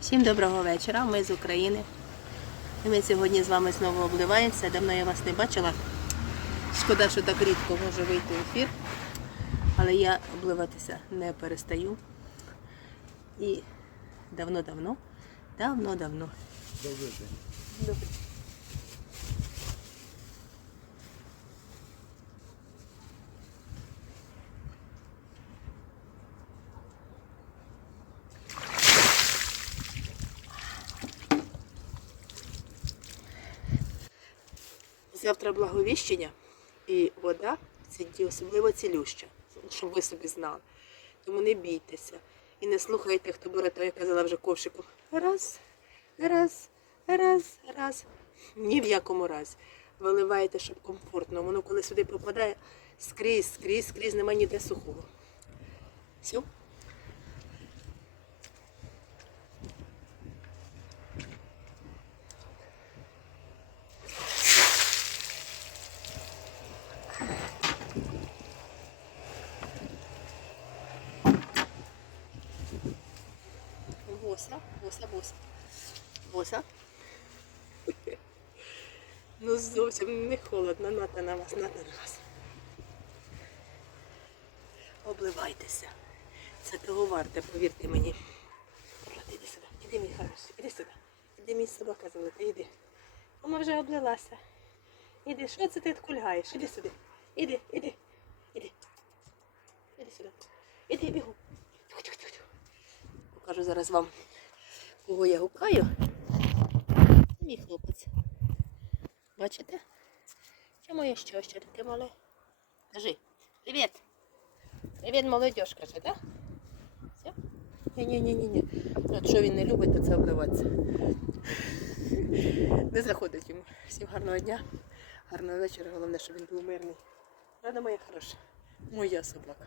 Всім доброго вечора, ми з України. І ми сьогодні з вами знову обливаємося. Давно я вас не бачила. Шкода, що так рідко може вийти в ефір. Але я обливатися не перестаю. І давно-давно, давно-давно. Добрий день. Завтра благовіщення і вода це ті- особливо цілюща, щоб ви собі знали. Тому не бійтеся і не слухайте, хто бере, то я казала вже ковшиком. Раз, раз, раз, раз. Ні в якому разі. Виливаєте, щоб комфортно. Воно коли сюди попадає, скрізь, скрізь, скрізь, немає ніде сухого. Все? Боса, боса, боса. Боса. Ну зовсім не холодно, нате на вас, нате на вас. Обливайтеся. Це того варте, повірте мені. От, іди сюди, іди, мій хороший, іди сюди. Іди, мій собака золота, іди. Мама вже облилася. Іди, що це ти кульгаєш? Іди сюди. Іди, іди, іди. Іди сюди. Іди, бігу. Покажу зараз вам, кого я гукаю. Мій хлопець. Бачите? Це моє що, що таке мале? Кажи, привіт. Привіт, молодіж, каже, так? Все? Ні-ні-ні-ні. От що він не любить, то це обливатися. Не заходить йому. Всім гарного дня, гарного вечора. Головне, щоб він був мирний. Рада моя хороша. Моя собака.